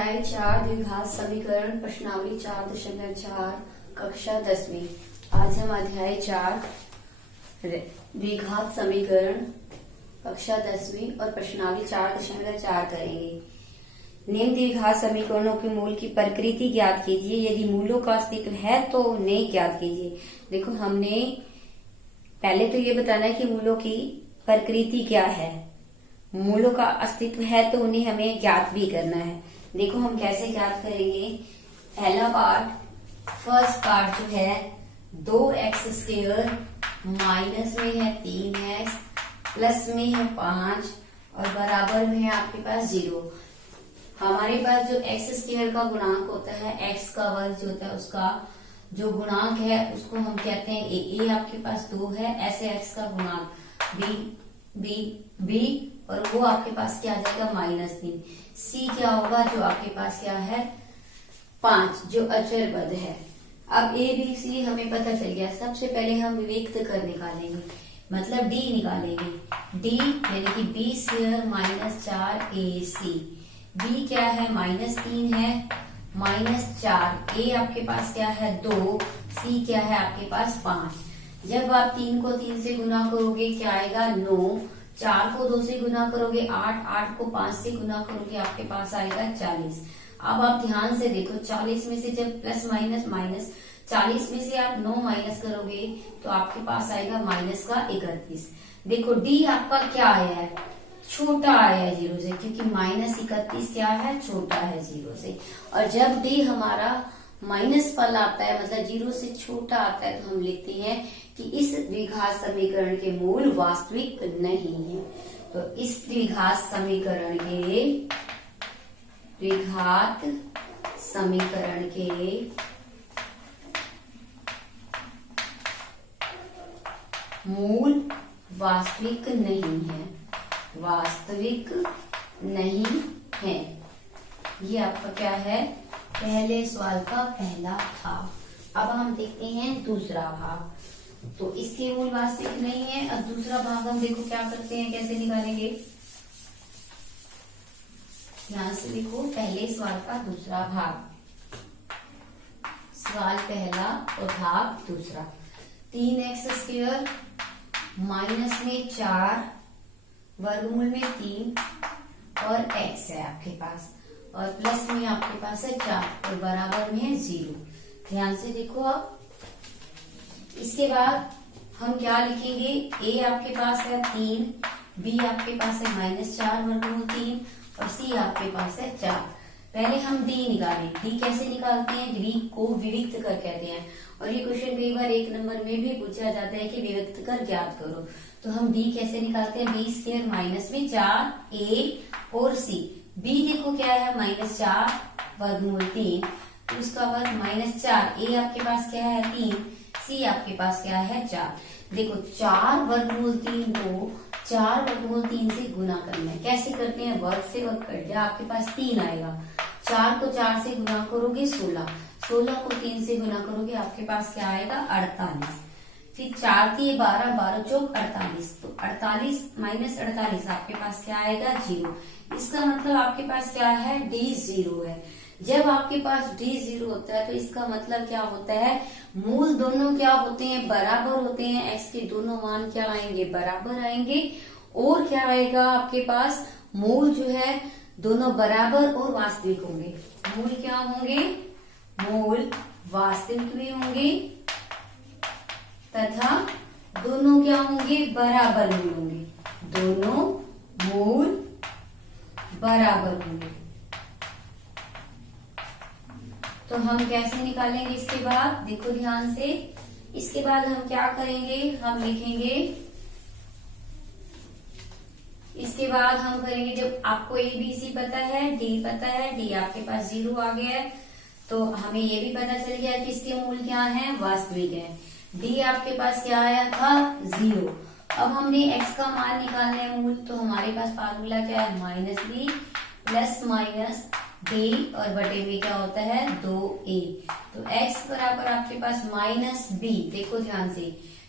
अध्याय 4 द्विघात समीकरण प्रश्नावली 4.4 कक्षा 10वीं। आज हम अध्याय 4 द्विघात समीकरण कक्षा 10वीं और प्रश्नावली 4.4 करेंगे। निम्न द्विघात समीकरणों के मूल की प्रकृति ज्ञात कीजिए। यदि मूलों का अस्तित्व है तो उन्हें ज्ञात कीजिए। देखो, हमने पहले तो ये बताना है कि मूलों की प्रकृति क्या है। मूलों का अस्तित्व है तो उन्हें हमें ज्ञात भी करना है। देखो, हम कैसे ज्ञात करेंगे। पहला पार्ट, फर्स्ट पार्ट जो है 2x² माइनस में है 3x प्लस में है 5 और बराबर में है आपके पास 0। हमारे पास जो x² का गुणांक होता है, x का वर्ग जो होता है उसका जो गुणांक है उसको हम कहते हैं a आपके पास 2 है। ऐसे x का गुणांक b और वो आपके पास क्या आ जाएगा -3। c क्या होगा जो आपके पास क्या है 5 जो अचर पद है। अब a b c हमें पता चल गया। सबसे पहले हम विविक्त कर निकालेंगे, मतलब d निकालेंगे। d यानी कि b² माइनस 4ac। b क्या है -3 है -4। a आपके पास क्या है 2, c क्या है आपके पास 5। जब आप 3 को 3 से गुना करोगे क्या आएगा 9, 4 को 2 से गुना करोगे 8, 8 को 5 से गुना करोगे आपके पास आएगा 40। अब आप ध्यान से देखो, 40 में से जब प्लस माइनस माइनस 40 में से आप 9 माइनस करोगे तो आपके पास आएगा माइनस का 31। देखो d आपका क्या आया है, छोटा आया है 0 से, क्योंकि -31 क्या है, छोटा है 0 से। और जब d हमारा माइनस फल आता है, मतलब 0 से छोटा आता है, तो हम लिखते हैं कि इस द्विघात समीकरण के मूल वास्तविक नहीं है। तो इस द्विघात समीकरण के मूल वास्तविक नहीं है। ये आपका क्या है, पहले सवाल का पहला भाग। अब हम देखते हैं दूसरा भाग। तो इसके मूल वास्तविक नहीं है। अब दूसरा भाग हम देखो क्या करते हैं, कैसे निकालेंगे। ध्यान से देखो, पहले सवाल का दूसरा भाग, सवाल पहला और भाग दूसरा। 3x² माइनस में 4 वर्गमूल में 3 और x है आपके पास, और प्लस में आपके पास है 4 और बराबर में है 0। ध्यान से देखो। अब इसके बाद हम क्या लिखेंगे, a आपके पास है 3, b आपके पास है -4 वर्गमूल 3 और c आपके पास है 4। पहले हम d निकालें। d कैसे निकालते हैं, d को विविक्त कर कहते हैं। और ये क्वेश्चन कई बार 1 नंबर में भी पूछा जाता है कि विविक्त कर ज्ञात करो। तो हम d कैसे निकालते हैं, b² माइनस में 4a और c। b देखो क्या है -4 वर्गमूल 3, तो उसका वर्ग -4। a आपके पास क्या है 3, c आपके पास क्या है 4। देखो 4 वर्गमूल 3 को 4 वर्गमूल 3 से गुना करना है। कैसे करते हैं, वर्ग से वर्ग कर दिया, आपके पास 3 आएगा। 4 को 4 से गुना करोगे 16, 16 को 3 से गुना करोगे आपके पास क्या आएगा 48। फिर 4 3 12, 12 चौक 48, तो 48 माइनस 48 आपके पास क्या आएगा 0। इसका मतलब आपके पास क्या है, d 0 है। जब आपके पास d 0 होता है तो इसका मतलब क्या होता है, मूल दोनों क्या होते हैं, बराबर होते हैं। x के दोनों मान क्या आएंगे, बराबर आएंगे। और क्या आएगा आपके पास, मूल जो है दोनों बराबर और वास्तविक होंगे। मूल क्या होंगे, मूल वास्तविक भी होंगे तथा दोनों क्या होंगे, बराबर भी होंगे। दोनों मूल बराबर होंगे। तो हम कैसे निकालेंगे इसके बाद, देखो ध्यान से। इसके बाद हम क्या करेंगे, हम लिखेंगे, इसके बाद हम करेंगे, जब आपको a b c पता है, d पता है, d आपके पास 0 आ गया है, तो हमें ये भी पता चल गया कि इसके मूल क्या है, वास्तविक है। d आपके पास क्या आया था 0। अब हमने x का मान निकालना है मूल, तो हमारे पास फार्मूला क्या है, -b प्लस माइनस b और बटे में क्या होता है 2a। तो x बराबर आपके पास -b। देखो ध्यान से,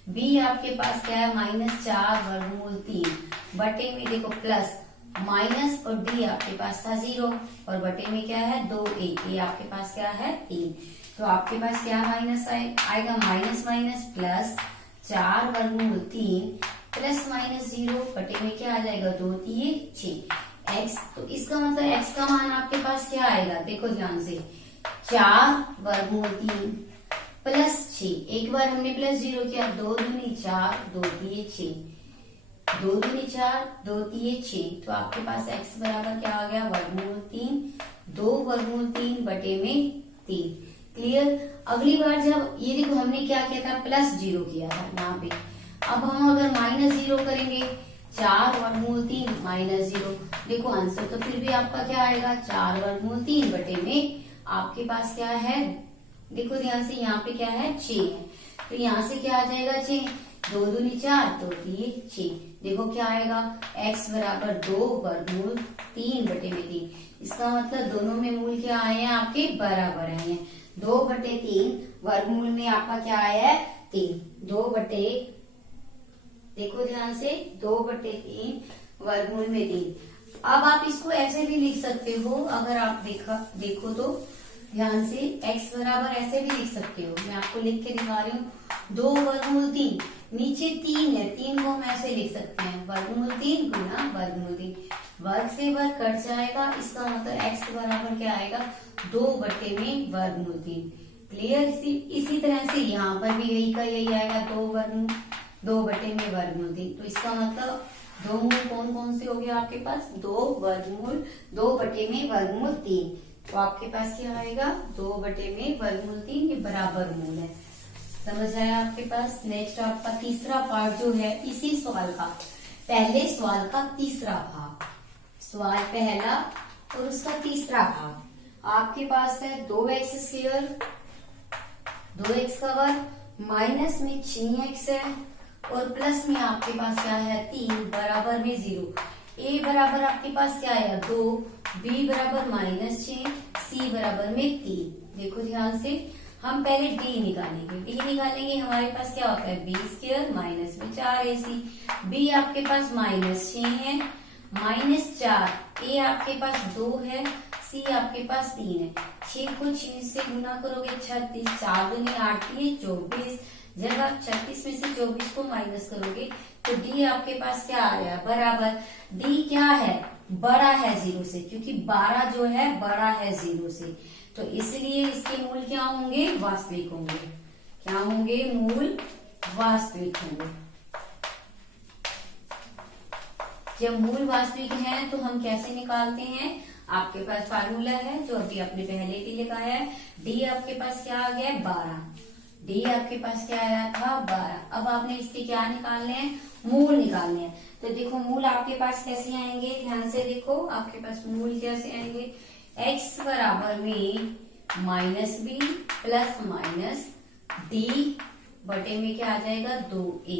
b आपके पास क्या है -4 वर्गमूल 3 बटे में देखो प्लस माइनस और डी आपके पास था 0 और बटे में क्या है 2a, ये आपके पास क्या है 3। तो आपके पास क्या माइनस आएगा, माइनस माइनस प्लस 4 वर्गमूल 3 प्लस माइनस 0 बटे में क्या आ जाएगा 2 3 6 x। तो इसका मतलब x का मान आपके पास क्या आएगा, देखो ध्यान से, 4 वर्गमूल 3 प्लस 6, एक बार हमने प्लस 0 किया, 2 दूनी 4 2 3 6, 2 दूनी 4 2 3 6। तो आपके पास x बराबर क्या आ गया, वर्गमूल 3, 2 वर्गमूल 3 बटे में 3। क्लियर। अगली बार जब ये देखो हमने क्या किया था, प्लस 0 किया था यहाँ पे, अब हम अगर माइनस 0 करेंगे, 4 वर्गमूल 3 माइनस 0, देखो आंसर तो फिर भी आपका क्या आएगा, 4 वर्गमूल 3 बटे में आपके पास क्या है, देखो ध्यान से यहाँ पे क्या है 6 है, तो यहाँ से क्या आ जाएगा 6, 2 दूनी 4 2 3 6। देखो क्या आएगा, x बराबर 2 वर्गमूल 3 बटे में 3। इसका मतलब दोनों में मूल क्या आए हैं, आपके बराबर आए हैं। 2 बटे 3 वर्गमूल में आपका क्या आया है 3, 2 बटे, देखो ध्यान से, 2 बटे 3 वर्गमूल में 3। अब आप इसको ऐसे भी लिख सकते हो, अगर आप देखो तो ध्यान से, x बराबर ऐसे भी लिख सकते हो, मैं आपको लिख के दिखा रही हूँ, 2 वर्गमूल 3, नीचे 3 है, 3 को हम ऐसे लिख सकते हैं, वर्गमूल 3 गुना वर्गमूल 3, वर्ग से वर्ग कट जाएगा, इसका मतलब x बराबर क्या आएगा, 2 बटे में वर्गमूल 3। क्लियर। इसी तरह से यहाँ पर भी यही का यही आएगा, 2 बटे में वर्गमूल 3। तो इसका मतलब दो मूल कौन कौन से हो गए आपके पास, 2 बटे में वर्गमूल 3। तो आपके पास क्या आएगा, 2 बटे में वर्गमूल 3, ये बराबर मूल है। समझ आया आपके पास। नेक्स्ट आपका तीसरा पार्ट जो है इसी सवाल का, पहले सवाल का तीसरा भाग, सवाल पहला और उसका तीसरा भाग आपके पास है 2x², 2x का वर्ग माइनस में 6x है और प्लस में आपके पास क्या है 3 बराबर में 0। a बराबर आपके पास क्या आया 2, b बराबर -6, c बराबर में 3। देखो ध्यान से, हम पहले d निकालेंगे, हमारे पास क्या होता है b² माइनस में 4ac, b आपके पास -6 है, -4, a आपके पास 2 है, c आपके पास 3 है। 6 को 6 से गुना करोगे 36, 4 दूनी 8 3 24, जब आप 36 में से 24 को माइनस करोगे तो d आपके पास क्या आ गया, बराबर, d क्या है, बड़ा है 0 से, क्योंकि 12 जो है बड़ा है 0 से, तो इसलिए इसके मूल क्या होंगे, वास्तविक होंगे। क्या होंगे, मूल वास्तविक होंगे। जब मूल वास्तविक हैं तो हम कैसे निकालते हैं, आपके पास फार्मूला है जो अभी आपने पहले भी लगाया है, d आपके पास क्या आ गया 12, d आपके पास क्या आया था 12। अब आपने इसके क्या निकालने हैं, मूल निकालने हैं। तो देखो मूल आपके पास कैसे आएंगे, ध्यान से देखो, आपके पास मूल कैसे आएंगे, x बराबर में -b प्लस माइनस d बटे में क्या आ जाएगा 2a,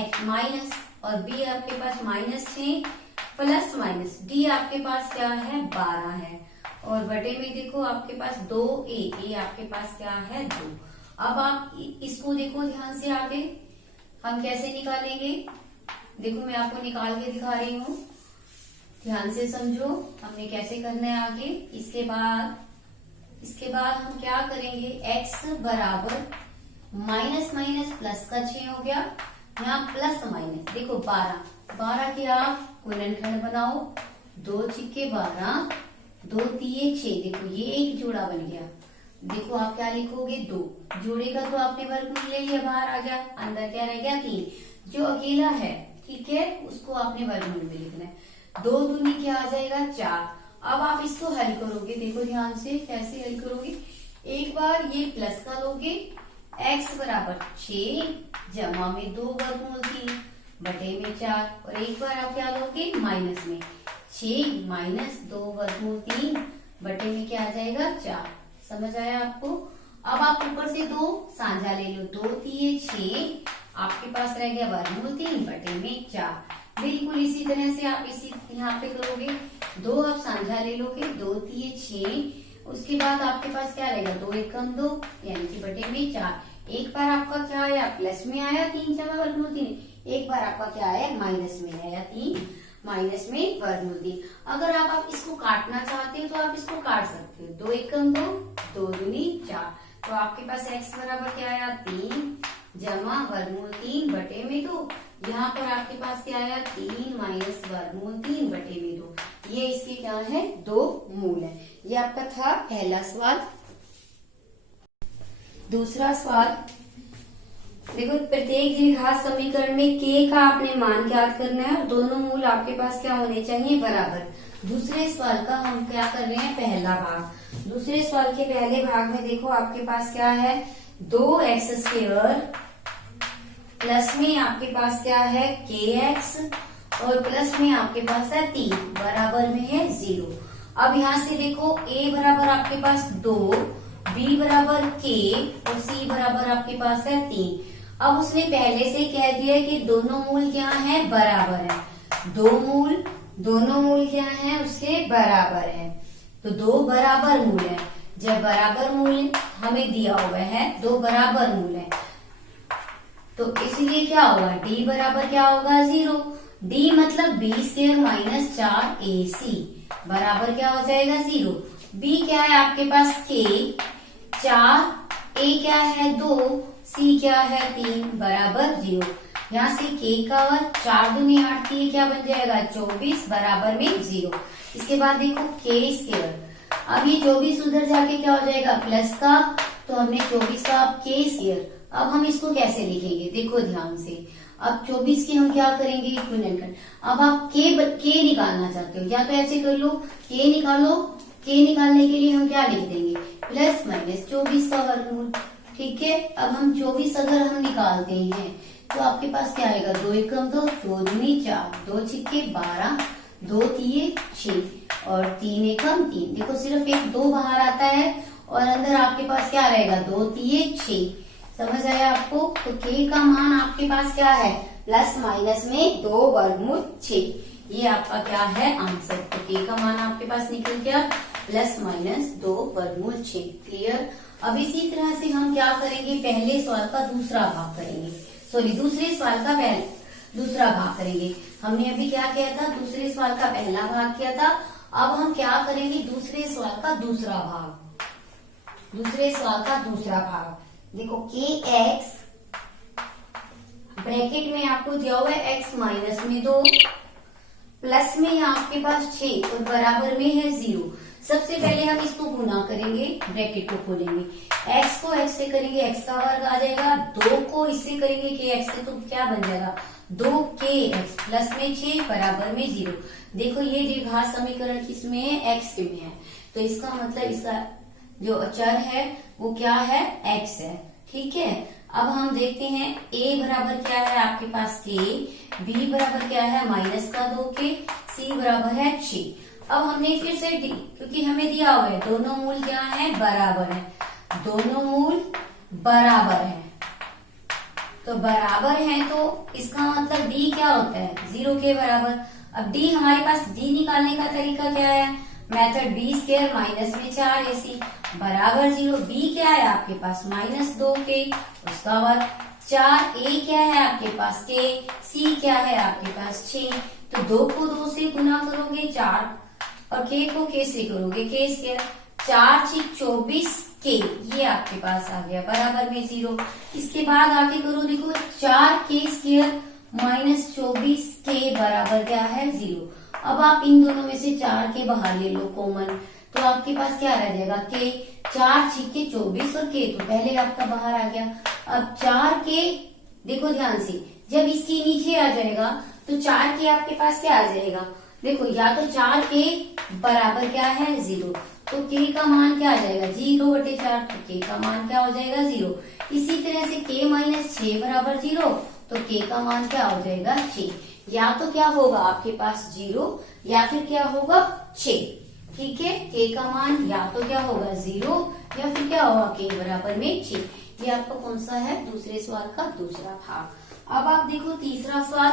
x माइनस और b आपके पास -6 प्लस माइनस d आपके पास क्या है 12 है, और बटे में देखो आपके पास 2a, आपके पास क्या है 2। अब आप इसको देखो ध्यान से, आगे हम कैसे निकालेंगे, देखो मैं आपको निकाल के दिखा रही हूँ, ध्यान से समझो हमने कैसे करना है आगे। इसके बाद हम क्या करेंगे, x बराबर माइनस माइनस प्लस का 6 हो गया, यहाँ प्लस माइनस, देखो 12 के आप गुणनखंड बनाओ, 2 छिक्के 12, 2 3 6, देखो ये एक जोड़ा बन गया। देखो आप क्या लिखोगे, 2 जोड़े का तो आपने वर्गमूल ले लिया, बाहर आ गया, अंदर क्या रह गया 3, जो अकेला है ठीक है उसको आपने वर्गमूल में लिखना है। 2 दूनी क्या आ जाएगा 4। अब आप इसको हल करोगे, देखो ध्यान से कैसे हल करोगे, एक बार ये प्लस का लोगे, x बराबर 6 जमा में 2 वर्गमूल 3 बटे में 4, और एक बार आप क्या लोगे माइनस में 6 माइनस 2 वर्गमूल 3 बटे में क्या आ जाएगा 4। समझ आया आपको। अब आप ऊपर से 2 साझा ले लो, 2 3 6, आपके पास रह गया वर्गमूल 3 बटे में 4। बिल्कुल इसी तरह से आप इसी यहाँ पे करोगे, 2 आप साझा ले लोगे, 2 3 6, उसके बाद आपके पास क्या रहेगा 2 1 2 यानी कि बटे में 4। एक बार आपका क्या आया प्लस में आया 3 जमा वर्गमूल 3, एक बार आपका क्या आया माइनस में आया 3 माइनस में वर्गमूल 3। अगर आप इसको काटना चाहते हो तो आप इसको काट सकते हो। 2 एकम 2, 2 दूनी 4। तो आपके पास x बराबर क्या आया 3 जमा वर्गमूल 3 बटे में 2। यहाँ पर आपके पास क्या आया 3 माइनस वर्गमूल 3 बटे में 2। ये इसके क्या है 2 मूल है। ये आपका था पहला सवाल। दूसरा सवाल देखो, प्रत्येक द्विघात समीकरण में k का आपने मान ज्ञात करना है और दोनों मूल आपके पास क्या होने चाहिए बराबर। दूसरे सवाल का हम क्या कर रहे हैं पहला भाग। दूसरे सवाल के पहले भाग में देखो आपके पास क्या है 2x² प्लस में आपके पास क्या है kx और प्लस में आपके पास है 3 बराबर में है 0। अब यहाँ से देखो a बराबर आपके पास 2, b बराबर k और c बराबर आपके पास है 3। अब उसने पहले से कह दिया कि दोनों मूल क्या है बराबर है। दोनों मूल क्या है उसके बराबर है। तो 2 बराबर मूल है। जब बराबर मूल हमें दिया हुआ है 2 बराबर मूल है तो इसलिए क्या होगा d बराबर क्या होगा 0। d मतलब b² माइनस 4ac बराबर क्या हो जाएगा 0। b क्या है आपके पास k 4, a क्या है 2, c क्या है 3 बराबर 0। यहाँ से k का वर्ग 4 दूनी 8 ये क्या बन जाएगा 24 बराबर में 0। इसके बाद देखो k²। अब ये 24 उधर जाके क्या हो जाएगा प्लस का, तो हमने 24 का अब k²। अब हम इसको कैसे लिखेंगे देखो ध्यान से। अब 24 की हम क्या करेंगे गुणनखंड। अब आप k निकालना चाहते हो या तो ऐसे कर लो k निकालो। k निकालने के लिए हम क्या लिख देंगे प्लस माइनस 24 का वर्गमूल। ठीक है, अब हम 24 अगर हम निकालते हैं तो आपके पास क्या आएगा 2 एकम 2, 2 दूनी 4, 2 छिक्के 12, 2 तिये 6 और 3 एकम 3। देखो सिर्फ एक 2 बाहर आता है और अंदर आपके पास क्या रहेगा 2 तिये 6। समझ आया आपको। तो k का मान आपके पास क्या है प्लस माइनस में 2 वर्गमूल 6। ये आपका क्या है आंसर। तो k का मान आपके पास निकल गया प्लस माइनस 2 वर्गमूल 6। क्लियर। अब इसी तरह से हम क्या करेंगे पहले सवाल का दूसरा भाग करेंगे। सॉरी दूसरे सवाल का दूसरा भाग करेंगे। हमने अभी क्या किया था दूसरे सवाल का पहला भाग किया था। अब हम क्या करेंगे दूसरे सवाल का दूसरा भाग। दूसरे सवाल का दूसरा भाग देखो kx ब्रैकेट में आपको दिया हुआ है x माइनस में 2 प्लस में आपके पास 6 और बराबर में है 0। सबसे पहले हम इसको गुना करेंगे, ब्रैकेट को खोलेंगे। x को x से करेंगे x का वर्ग आ जाएगा। 2 को इससे करेंगे kx से तो क्या बन जाएगा 2kx प्लस में 6 बराबर में 0। देखो ये द्विघात समीकरण किसमें है x में है तो इसका मतलब इसका जो अचर है वो क्या है x है। ठीक है, अब हम देखते हैं a बराबर क्या है आपके पास k, b बराबर क्या है माइनस का 2k, c बराबर है 6। अब हमने फिर से क्योंकि हमें दिया हुआ है दोनों मूल क्या है बराबर है। दोनों मूल बराबर है तो बराबर है तो इसका मतलब d क्या होता है 0 के बराबर। अब d हमारे पास d निकालने का तरीका क्या है मेथड b² माइनस में 4ac बराबर 0। b क्या है आपके पास माइनस 2k उसका वर्ग 4a क्या है आपके पास k, c क्या है आपके पास 6। तो 2 को 2 से गुना करोगे 4 और k को k से करोगे k²। 4 6 24k ये आपके पास आ गया बराबर में 0। इसके बाद आगे करो देखो 4k² माइनस 24k बराबर क्या है 0। अब आप इन दोनों में से 4 के बाहर ले लो कॉमन तो आपके पास क्या रह जाएगा k। 4 6 24 और k तो पहले आपका बाहर आ गया। अब 4k देखो ध्यान से जब इसके नीचे आ जाएगा तो 4k आपके पास क्या आ जाएगा देखो या तो 4k बराबर क्या है 0 तो k का मान क्या आ जाएगा 0/4 तो k का मान क्या हो जाएगा 0। इसी तरह से k माइनस 6 बराबर 0 तो k का मान क्या हो जाएगा 6। या तो क्या होगा आपके पास 0 या फिर क्या होगा 6। ठीक है, k का मान या तो क्या होगा 0 या फिर क्या होगा k बराबर में 6। ये आपका कौन सा है दूसरे सवाल का दूसरा भाग। अब आप देखो तीसरा सवाल।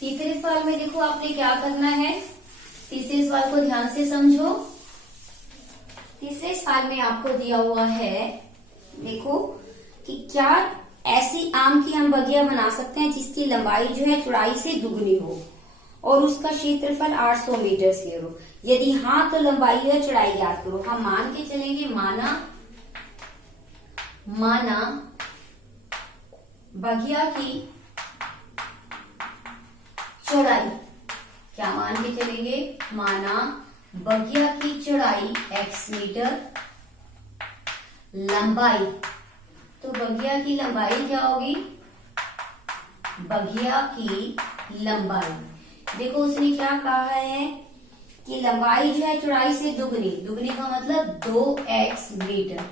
तीसरे सवाल में देखो आपने क्या करना है। तीसरे सवाल को ध्यान से समझो। तीसरे सवाल में आपको दिया हुआ है देखो कि क्या s ऐसी आम की हम बगिया बना सकते हैं जिसकी लंबाई जो है चौड़ाई से दुगनी हो और उसका क्षेत्रफल 800 मीटर स्क्वायर हो। यदि हाँ तो लंबाई या चौड़ाई ज्ञात करो। हम मान के चलेंगे, माना बगिया की चौड़ाई, क्या मान के चलेंगे, माना बगिया की चौड़ाई x मीटर, लंबाई, तो बगिया की लंबाई क्या होगी, बगिया की लंबाई, देखो उसने क्या कहा है कि लंबाई जो है चौड़ाई से दुगनी, दुगनी का मतलब 2x मीटर।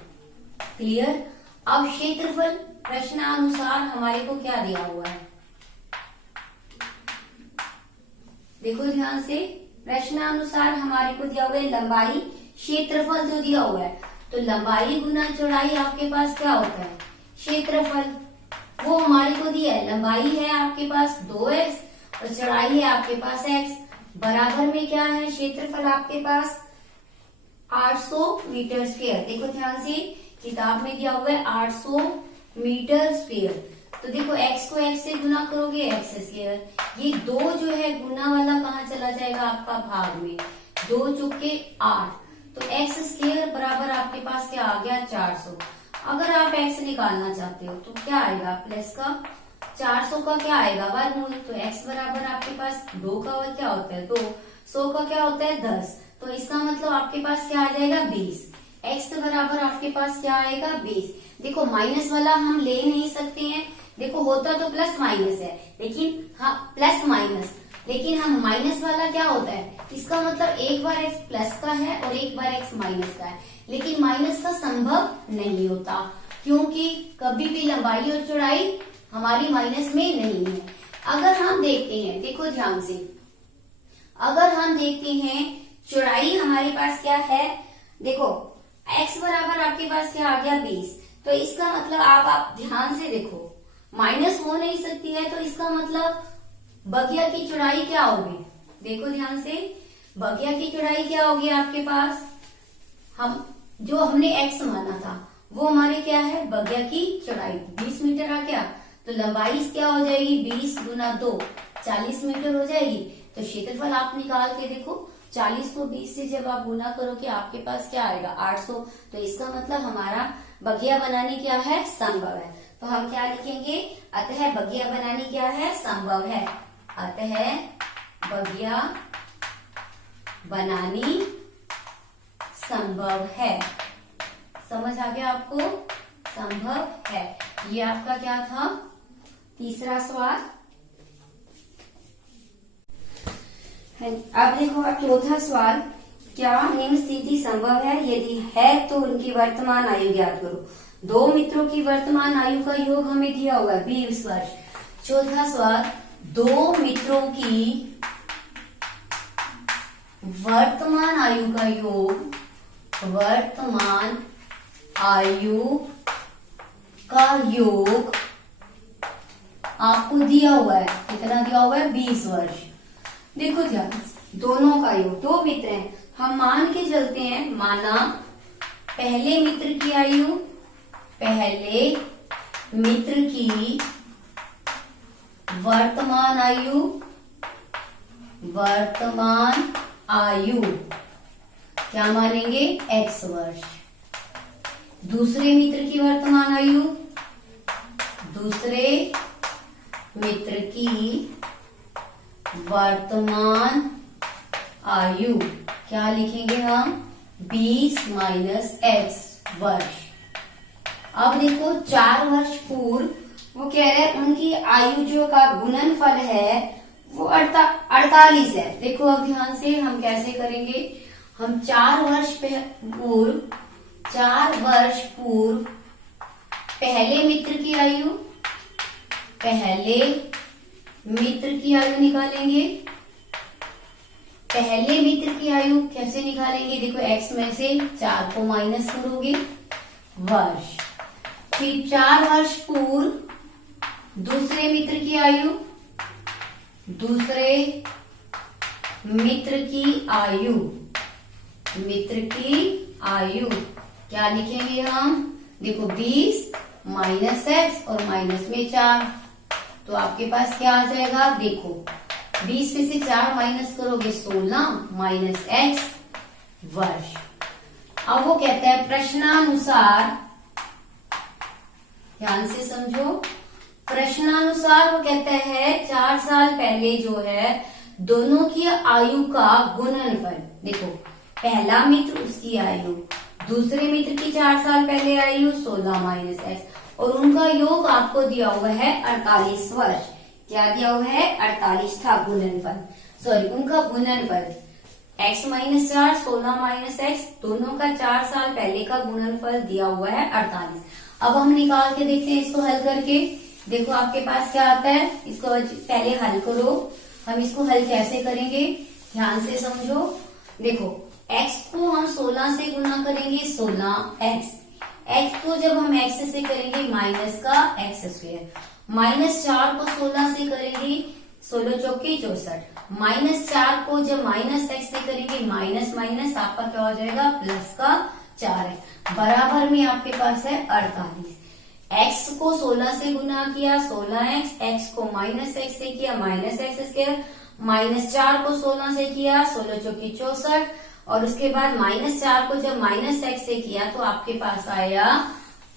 क्लियर। अब क्षेत्रफल प्रश्नानुसार हमारे को क्या दिया हुआ है, देखो ध्यान से, प्रश्नानुसार हमारे को दिया हुआ है लंबाई, क्षेत्रफल तो दिया हुआ है, तो लंबाई गुना चौड़ाई आपके पास क्या होता है, क्षेत्रफल। वो हमारे को दिया है, लंबाई है आपके पास 2x और चौड़ाई है आपके पास x, बराबर में क्या है, क्षेत्रफल आपके पास 800 मीटर स्क्वायर। देखो ध्यान से, किताब में दिया हुआ है 800 मीटर स्क्वायर, तो देखो x को x से गुना करोगे x स्क्वायर, ये 2 जो है गुना वाला कहाँ चला जाएगा आपका भाग में, 2 चौके 8, तो x स्क्वायर बराबर आपके पास क्या आ गया 400। अगर आप x निकालना चाहते हो तो क्या आएगा, प्लस का 400 का क्या आएगा वर्गमूल, तो x बराबर आपके पास 2 का क्या होता है 2, 100 का क्या होता है 10, तो इसका मतलब आपके पास क्या आ जाएगा 20, x बराबर आपके पास क्या आएगा 20। देखो माइनस वाला हम ले नहीं सकते हैं, देखो होता तो प्लस माइनस है, लेकिन हाँ प्लस माइनस, लेकिन हम माइनस वाला क्या होता है, इसका मतलब एक बार x प्लस का है और एक बार x माइनस का है, लेकिन माइनस का संभव नहीं होता क्योंकि कभी भी लंबाई और चौड़ाई हमारी माइनस में नहीं है। अगर हम देखते हैं, देखो ध्यान से, अगर हम देखते हैं चौड़ाई हमारे पास क्या है, देखो x बराबर आपके पास क्या आ गया 20, तो इसका मतलब आप ध्यान से देखो, माइनस हो नहीं सकती है, तो इसका मतलब बगिया की चौड़ाई क्या होगी, देखो ध्यान से, बगिया की चौड़ाई क्या होगी आपके पास, हम जो हमने x माना था वो हमारे क्या है, बगिया की चौड़ाई 20 मीटर आ गया, तो लंबाई क्या हो जाएगी 20 गुना 2 40 मीटर हो जाएगी। तो क्षेत्रफल आप निकाल के देखो, 40 को 20 से जब आप गुना करोगे आपके पास क्या आएगा 800, तो इसका मतलब हमारा बगिया बनाने क्या है, संभव है। तो हम क्या लिखेंगे, अतः बगिया बनानी क्या है, संभव है, अतः बगिया बनानी संभव है। समझ आ गया आपको, संभव है। ये आपका क्या था, तीसरा सवाल। अब देखो अब चौथा सवाल, क्या निम्न स्थिति संभव है, यदि है तो उनकी वर्तमान आयु ज्ञात करो। 2 मित्रों की वर्तमान आयु का योग हमें दिया हुआ है 20 वर्ष। चौथा सवाल, 2 मित्रों की वर्तमान आयु का योग, वर्तमान आयु का योग आपको दिया हुआ है, कितना दिया हुआ है 20 वर्ष। देखो ध्यान, दोनों का योग, 2 मित्र हैं, हम मान के चलते हैं, माना पहले मित्र की आयु, पहले मित्र की वर्तमान आयु, वर्तमान आयु क्या मानेंगे x वर्ष। दूसरे मित्र की वर्तमान आयु, दूसरे मित्र की वर्तमान आयु क्या लिखेंगे हम, 20 माइनस x वर्ष। अब देखो 4 वर्ष पूर्व वो कह रहे हैं उनकी आयु जो का गुणनफल है वो 48 है। देखो अब ध्यान से हम कैसे करेंगे, हम 4 वर्ष पूर्व पहले मित्र की आयु, पहले मित्र की आयु निकालेंगे। पहले मित्र की आयु कैसे निकालेंगे, देखो x में से 4 को माइनस करोगे, वर्ष। फिर 4 वर्ष पूर्व दूसरे मित्र की आयु, दूसरे मित्र की आयु, मित्र की आयु क्या लिखेंगे हम, देखो 20 माइनस एक्स और माइनस में 4, तो आपके पास क्या आ जाएगा, देखो 20 में से 4 माइनस करोगे 16 माइनस एक्स वर्ष। अब वो कहता है प्रश्नानुसार, ध्यान से समझो, प्रश्नानुसार वो कहता है 4 साल पहले जो है दोनों की आयु का गुणनफल, देखो पहला मित्र उसकी आयु, दूसरे मित्र की 4 साल पहले आयु 16 माइनस एक्स, और उनका योग आपको दिया हुआ है 48 वर्ष। क्या दिया हुआ है, 48 था गुणनफल, सॉरी उनका गुणनफल x माइनस 4 16 माइनस एक्स, दोनों का 4 साल पहले का गुणनफल दिया हुआ है 48। अब हम निकाल के देखते हैं इसको हल करके। देखो आपके पास क्या आता है, इसको पहले हल करो। हम इसको हल कैसे करेंगे, ध्यान से समझो। देखो x को हम 16 से गुना करेंगे 16x, x को जब हम x से करेंगे माइनस का x स्क्वायर, माइनस 4 को 16 से करेंगे 16 चौके 64, माइनस 4 को जब माइनस x से करेंगे माइनस माइनस आपका क्या हो जाएगा प्लस का 4x, बराबर में आपके पास है 48। x को 16 से गुना किया 16x, x को माइनस x से किया माइनस एक्स स्क्वायर, माइनस 4 को 16 से किया 16 चौकी 64, और उसके बाद माइनस 4 को जब माइनस एक्स से किया तो आपके पास आया,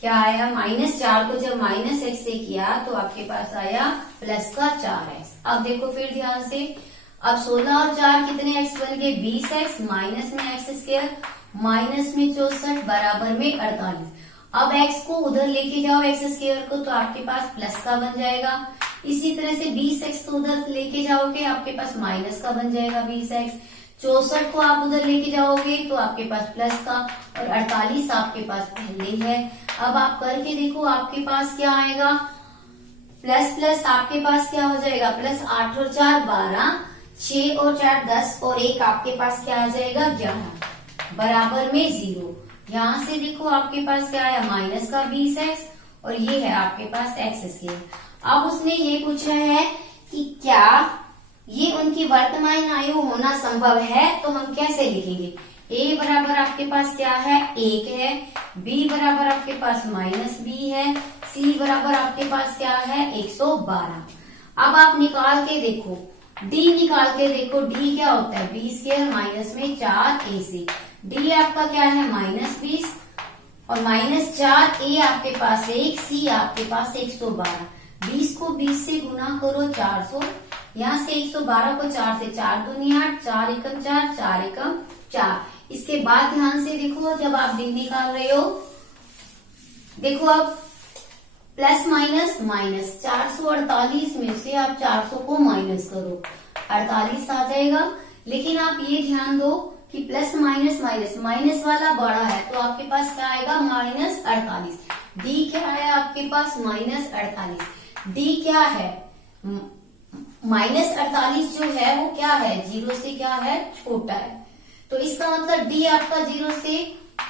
क्या आया, माइनस 4 को जब माइनस एक्स से किया तो आपके पास आया प्लस का 4x। अब देखो फिर ध्यान से, अब 16 और 4 कितने x बन गए 20x, माइनस में एक्स स्क्वायर, माइनस में 64 बराबर में 48। अब x को उधर लेके जाओ एक्स स्क्वायर को, तो आपके पास प्लस का बन जाएगा। इसी तरह से 20x को उधर लेके जाओगे आपके पास माइनस का बन जाएगा 20x, 64 को आप उधर लेके जाओगे तो आपके पास प्लस का, और 48 आपके पास पहले है। अब आप करके देखो आपके पास क्या आएगा, प्लस प्लस आपके पास क्या हो जाएगा, प्लस 8 और 4 12, 6 और 4 10, और 1 आपके पास क्या आ जाएगा 11, बराबर में 0। यहाँ से देखो आपके पास क्या आया, माइनस का 20x, और ये है आपके पास एक्स स्क्वायर। अब उसने ये पूछा है कि क्या ये उनकी वर्तमान आयु होना संभव है, तो हम कैसे लिखेंगे। a बराबर आपके पास क्या है 1 है, b बराबर आपके पास माइनस b है, c बराबर आपके पास क्या है 112। अब आप निकाल के देखो, d निकाल के देखो, d क्या होता है b स्क्वायर माइनस में 4ac, d आपका क्या है माइनस 20, और माइनस 4a आपके पास 1, c आपके पास 112। 20 को 20 से गुना करो 400, यहाँ से 112 को 4 से 4 दूनी 8, 4 एकम 4, 4 एकम 4। इसके बाद ध्यान से देखो, जब आप दिन निकाल रहे हो, देखो अब प्लस माइनस माइनस, 448 में से आप 400 को माइनस करो 48 आ जाएगा। लेकिन आप ये ध्यान दो कि प्लस माइनस माइनस, माइनस वाला बड़ा है तो आपके पास क्या आएगा माइनस 48। डी क्या है आपके पास माइनस 48, डी क्या है माइनस 48 जो है वो क्या है, 0 से क्या है छोटा है, तो इसका मतलब डी आपका 0 से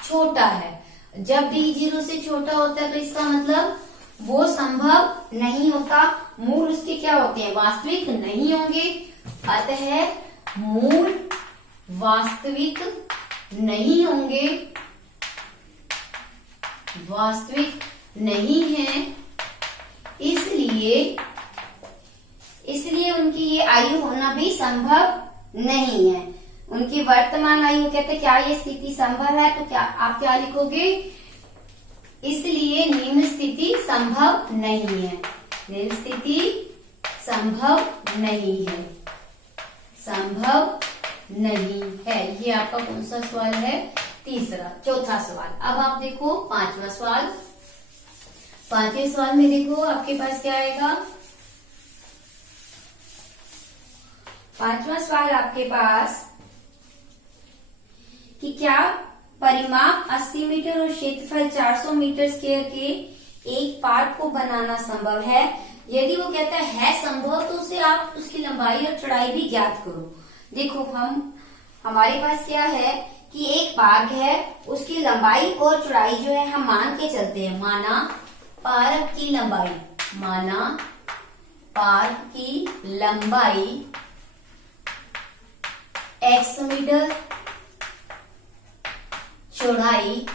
छोटा है। जब डी 0 से छोटा होता है तो इसका मतलब वो संभव नहीं होता, मूल उसके क्या होते हैं वास्तविक नहीं होंगे, अतः मूल वास्तविक नहीं होंगे, वास्तविक नहीं है, इसलिए उनकी ये आयु होना भी संभव नहीं है। उनकी वर्तमान आयु कहते क्या ये स्थिति संभव है, तो क्या आप क्या लिखोगे, इसलिए निम्न स्थिति संभव नहीं है, निम्न स्थिति संभव नहीं है, संभव नहीं है। ये आपका कौन सा सवाल है, तीसरा। चौथा सवाल। अब आप देखो पांचवा सवाल। पांचवें सवाल में देखो आपके पास क्या आएगा, पांचवा सवाल आपके पास कि क्या परिमाप 80 मीटर और क्षेत्रफल 400 मीटर स्क्वायर के एक पार्क को बनाना संभव है। यदि वो कहता है संभव तो उसे आप उसकी लंबाई और चौड़ाई भी ज्ञात करो। देखो हमारे पास क्या है कि एक पार्क है, उसकी लंबाई और चौड़ाई जो है हम मान के चलते हैं, माना पार्क की लंबाई, माना पार्क की लंबाई x मीटर, चौड़ाई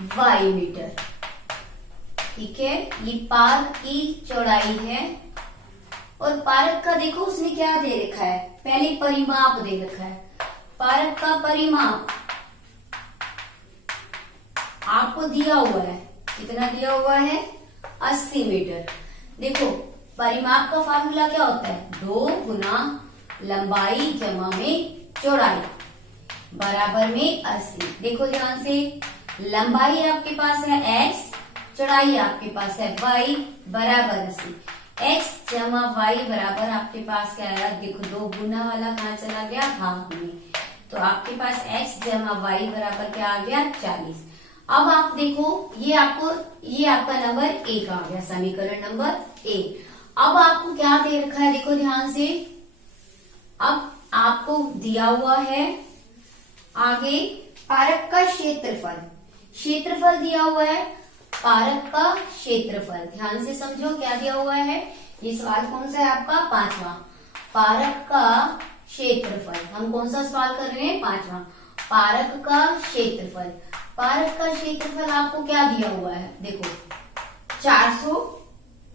y मीटर। ठीक है, ये पार्क की चौड़ाई है। और पार्क का देखो उसने क्या दे रखा है, पहले परिमाप दे रखा है। पार्क का परिमाप आपको दिया हुआ है, कितना दिया हुआ है, 80 मीटर। देखो परिमाप का फार्मूला क्या होता है, 2 गुना लंबाई जमा में चौड़ाई बराबर में 80। देखो ध्यान से, लंबाई आपके पास है x, चौड़ाई आपके पास है y बराबर 80। x जमा y बराबर आपके पास क्या आया, देखो 2 गुना वाला कहाँ चला गया, भाग में, तो आपके पास x जमा y बराबर क्या आ गया, 40। अब आप देखो ये आपका नंबर 1 आ गया, समीकरण नंबर 1। अब आपको क्या दे रखा है, देखो ध्यान से, अब आपको दिया हुआ है आगे पारक का क्षेत्रफल दिया हुआ है, पारक का क्षेत्रफल। ध्यान से समझो क्या दिया हुआ है, ये सवाल कौन सा है आपका, 5वां। पारक का क्षेत्रफल, हम कौन सा सवाल कर रहे हैं, 5वां। पारक का क्षेत्रफल, पारक का क्षेत्रफल आपको क्या दिया हुआ है, देखो 400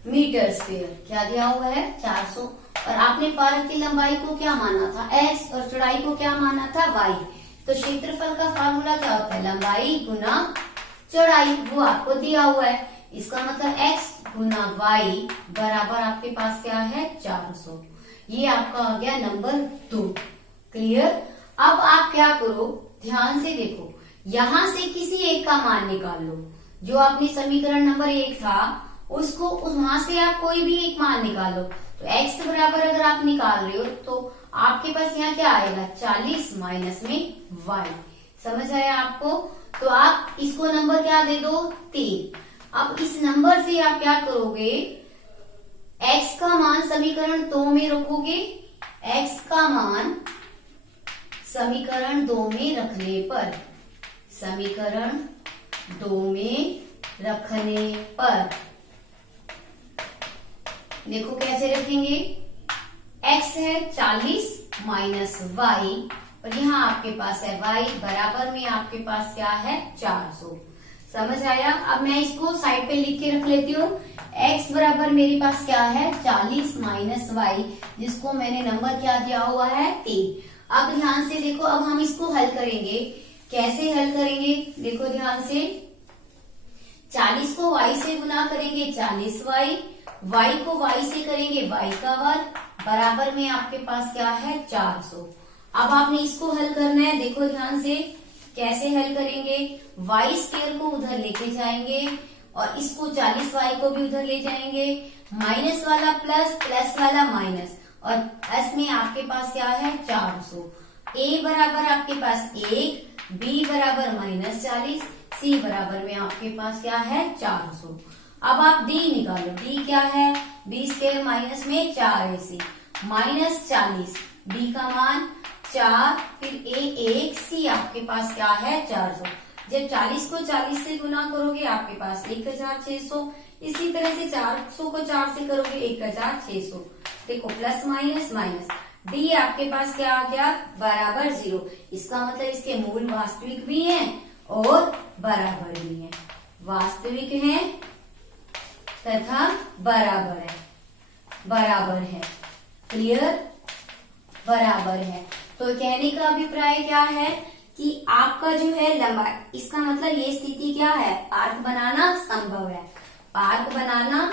मीटर स्क्वायर, क्या दिया हुआ है, 400। और आपने पारक की लंबाई को क्या माना था, x, और चौड़ाई को क्या माना था, y। तो क्षेत्रफल का फार्मूला क्या होता है, लंबाई गुना चौड़ाई, वो आपको दिया हुआ है। इसका मतलब x गुना y बराबर आपके पास क्या है, 400। ये आपका आ गया नंबर 2। क्लियर। अब आप क्या करो, ध्यान से देखो, यहां से किसी एक का मान निकाल लो, जो आपने समीकरण नंबर 1 था उसको, वहां से आप कोई भी एक मान निकाल लो। तो x बराबर अगर आप निकाल रहे हो तो आपके पास यहाँ क्या आएगा, 40 माइनस में y। समझ आया आपको। तो आप इसको नंबर क्या दे दो, 3। अब इस नंबर से आप क्या करोगे, x का मान समीकरण 2 में रखोगे। x का मान समीकरण 2 में रखने पर, समीकरण 2 में रखने पर देखो कैसे रखेंगे, x है 40 माइनस y, और यहाँ आपके पास है y बराबर में आपके पास क्या है, 400। समझ आया। अब मैं इसको साइड पे लिख के रख लेती हूँ। x बराबर मेरे पास क्या है, 40 माइनस y, जिसको मैंने नंबर क्या दिया हुआ है, 3। अब ध्यान से देखो, अब हम इसको हल करेंगे। कैसे हल करेंगे, देखो ध्यान से, 40 को y से गुना करेंगे 40y, y को y से करेंगे y का वर्ग बराबर में आपके पास क्या है, 400। अब आपने इसको हल करना है। देखो ध्यान से कैसे हल करेंगे, y स्क्वायर को उधर लेके जाएंगे और इसको 40y को भी उधर ले जाएंगे, माइनस वाला प्लस, प्लस वाला माइनस, और s में आपके पास क्या है, 400। a बराबर आपके पास 1, b बराबर माइनस 40, c बराबर में आपके पास क्या है, 400। अब आप d निकालो, d क्या है, b स्क्वायर माइनस में 4ac माइनस 40, b का मान 4, फिर a 1, c आपके पास क्या है, 400। जब 40 को 40 से गुना करोगे आपके पास 1600, इसी तरह से 400 को 4 से करोगे 1600। देखो प्लस माइनस माइनस, d आपके पास क्या आ गया, बराबर 0। इसका मतलब इसके मूल वास्तविक भी हैं और बराबर भी हैं, वास्तविक हैं तथा बराबर है। क्लियर, बराबर है। तो कहने का अभिप्राय क्या है कि आपका जो है लंबाई, इसका मतलब ये स्थिति क्या है, पार्क बनाना संभव है, पार्क बनाना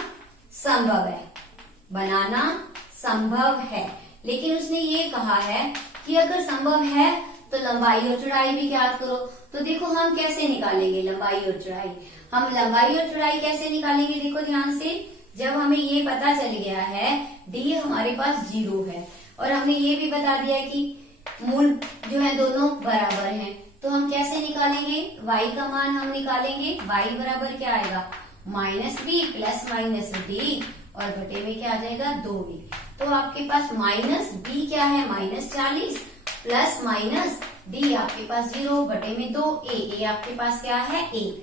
संभव है। लेकिन उसने ये कहा है कि अगर संभव है तो लंबाई और चौड़ाई भी ज्ञात करो। तो देखो हम कैसे निकालेंगे लंबाई और चौड़ाई, हम लंबाई और चौड़ाई कैसे निकालेंगे, देखो ध्यान से, जब हमें ये पता चल गया है d हमारे पास 0 है और हमने ये भी बता दिया कि मूल जो है दोनों बराबर हैं, तो हम कैसे निकालेंगे, y का मान हम निकालेंगे, y बराबर क्या आएगा, -b प्लस माइनस d, और घटे में क्या आ जाएगा, 2b। तो आपके पास माइनस b क्या है, -40 प्लस माइनस d आपके पास 0 बटे में 2a, आपके पास क्या है, 1।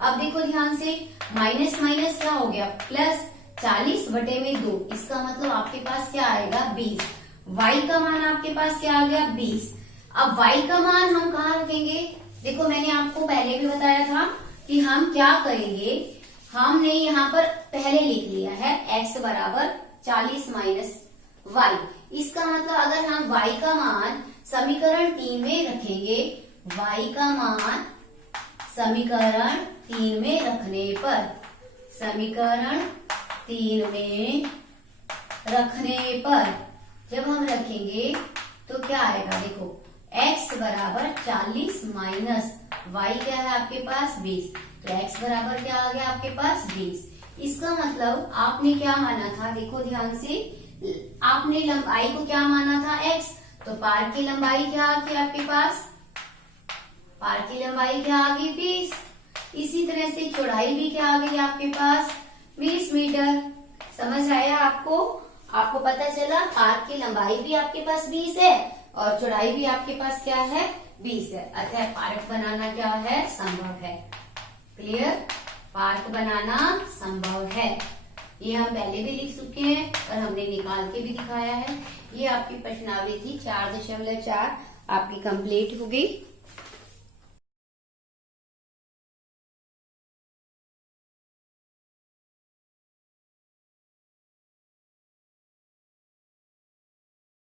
अब देखो ध्यान से, माइनस माइनस क्या हो गया, प्लस 40 बटे में 2, इसका मतलब आपके पास क्या आएगा, 20। y का मान आपके पास क्या आ गया, 20। अब y का मान हम कहाँ रखेंगे, देखो मैंने आपको पहले भी बताया था कि हम क्या करेंगे, हमने यहाँ पर पहले लिख लिया है x बराबर 40 माइनस वाई। इसका मतलब अगर हम y का मान समीकरण 3 में रखेंगे, y का मान समीकरण 3 में रखने पर, समीकरण 3 में रखने पर जब हम रखेंगे तो क्या आएगा, देखो x बराबर 40 माइनस y क्या है आपके पास 20, तो x बराबर क्या आ गया आपके पास 20। इसका मतलब आपने क्या माना था, देखो ध्यान से, आपने लंबाई को क्या माना था x, तो पार्क की लंबाई क्या आ गई आपके पास, पार्क की लंबाई क्या आ गई 20। इसी तरह से चौड़ाई भी क्या आ गई आपके पास 20 मीटर। समझ आया आपको? आपको पता चला पार्क की लंबाई भी आपके पास 20 है और चौड़ाई भी आपके पास क्या है 20 है। अतः पार्क बनाना क्या है, संभव है। क्लियर? पार्क बनाना संभव है। ये हम पहले भी लिख चुके हैं और हमने निकाल के भी दिखाया है। ये आपकी प्रश्नावली थी 4.4 आपकी कंप्लीट हो गई।